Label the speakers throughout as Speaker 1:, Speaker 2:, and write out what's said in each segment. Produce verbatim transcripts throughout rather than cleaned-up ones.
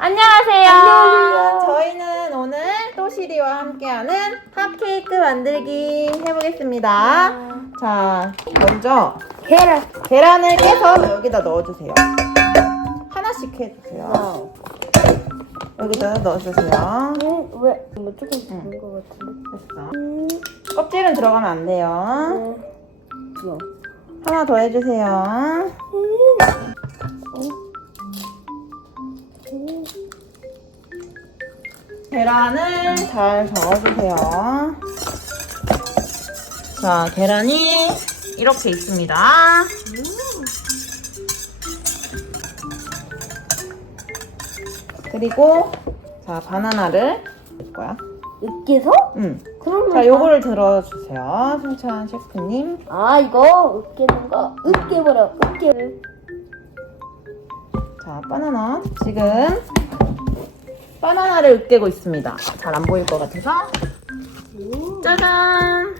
Speaker 1: 안녕하세요.
Speaker 2: 안녕하세요.
Speaker 1: 저희는 오늘 또시리와 함께하는 핫케이크 만들기 해보겠습니다.
Speaker 2: 음.
Speaker 1: 자, 먼저
Speaker 2: 계란.
Speaker 1: 계란을 깨서 여기다 넣어주세요. 하나씩 해주세요.
Speaker 2: 어.
Speaker 1: 여기다 넣어주세요.
Speaker 2: 음, 왜? 뭐 조금 다른 것 같은데.
Speaker 1: 됐어.
Speaker 2: 음.
Speaker 1: 껍질은 들어가면 안 돼요.
Speaker 2: 음. 뭐?
Speaker 1: 하나 더 해주세요.
Speaker 2: 음.
Speaker 1: 계란을 잘 저어주세요. 자, 계란이 이렇게 있습니다. 그리고 자, 바나나를 넣을 거야.
Speaker 2: 으깨서?
Speaker 1: 응.
Speaker 2: 그러면
Speaker 1: 자, 요거를 들어주세요. 승찬 셰프님.
Speaker 2: 아, 이거 으깨는 거 으깨버려. 으깨.
Speaker 1: 자, 바나나. 지금 바나나를 으깨고 있습니다. 잘 안 보일 것 같아서.
Speaker 2: 음.
Speaker 1: 짜잔!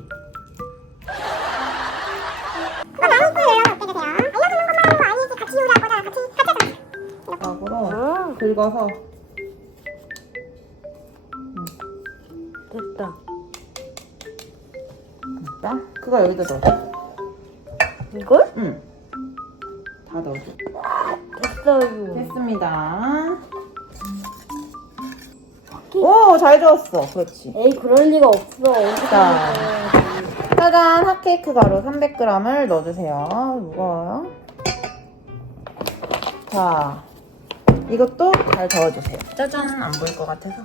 Speaker 1: 락으로
Speaker 2: 아,
Speaker 1: 긁어서
Speaker 2: 됐다.
Speaker 1: 됐다. 그거 여기다 넣어줘.
Speaker 2: 이걸?
Speaker 1: 응. 다 넣어줘.
Speaker 2: 됐어요.
Speaker 1: 됐습니다. 오, 잘 저었어. 그렇지.
Speaker 2: 에이, 그럴 리가 없어. 어디서
Speaker 1: 자.
Speaker 2: 먹어야지.
Speaker 1: 짜잔, 핫케이크 가루 삼백 그램을 넣어주세요. 무거워요. 자, 이것도 잘 저어주세요. 짜잔, 안 보일 것 같아서.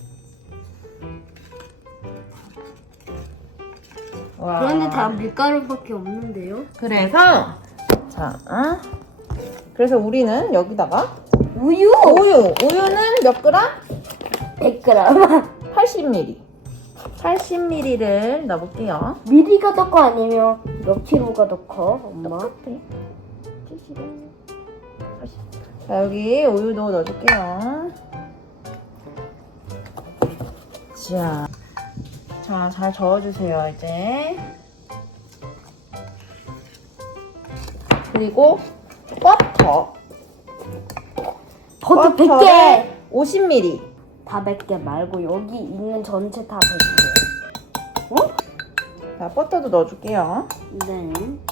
Speaker 1: 와.
Speaker 2: 그런데 다 밀가루밖에 없는데요?
Speaker 1: 그래서 자, 어? 그래서 우리는 여기다가
Speaker 2: 우유!
Speaker 1: 우유, 우유는 몇 그램?
Speaker 2: 백 그램.
Speaker 1: 팔십 밀리리터. 팔십 밀리리터를 넣어볼게요.
Speaker 2: 미리가 더 커 아니면 몇 킬로가 더 커? 엄마?
Speaker 1: 자, 여기 우유도 넣어줄게요. 자, 자, 잘 저어주세요, 이제. 그리고 버터.
Speaker 2: 버터 백 개!
Speaker 1: 버터를 오십 밀리리터.
Speaker 2: 다 백 개 말고 여기 있는 전체 다 백 개. 어?
Speaker 1: 자, 버터도 넣어줄게요.
Speaker 2: 네.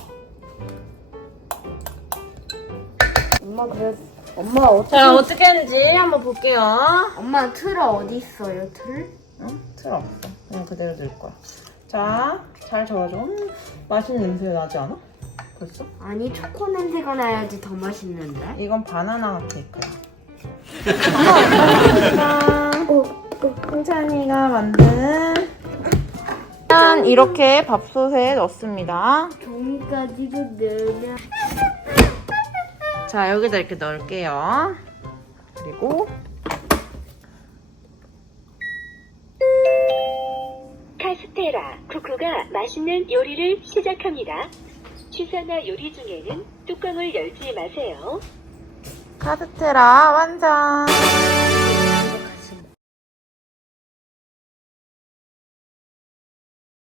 Speaker 2: 엄마 그래. 엄마 어떻게?
Speaker 1: 자, 어떻게 하는지 한번 볼게요.
Speaker 2: 엄마 틀 어디 있어요? 틀?
Speaker 1: 응? 틀 없어. 그냥 그대로 넣을 거야. 자, 잘 저어줘. 음, 맛있는 냄새 나지 않아? 벌써?
Speaker 2: 아니 초코 냄새가 나야지 더 맛있는데.
Speaker 1: 이건 바나나 케이크야. 바나나 승찬이가 만든 짠! 이렇게 밥솥에 넣습니다.
Speaker 2: 종이까지도 넣으면.
Speaker 1: 자, 여기다 이렇게 넣을게요. 그리고
Speaker 3: 카스테라 쿠쿠가 맛있는 요리를 시작합니다. 취사나 요리 중에는 뚜껑을 열지 마세요.
Speaker 1: 카스테라 완성!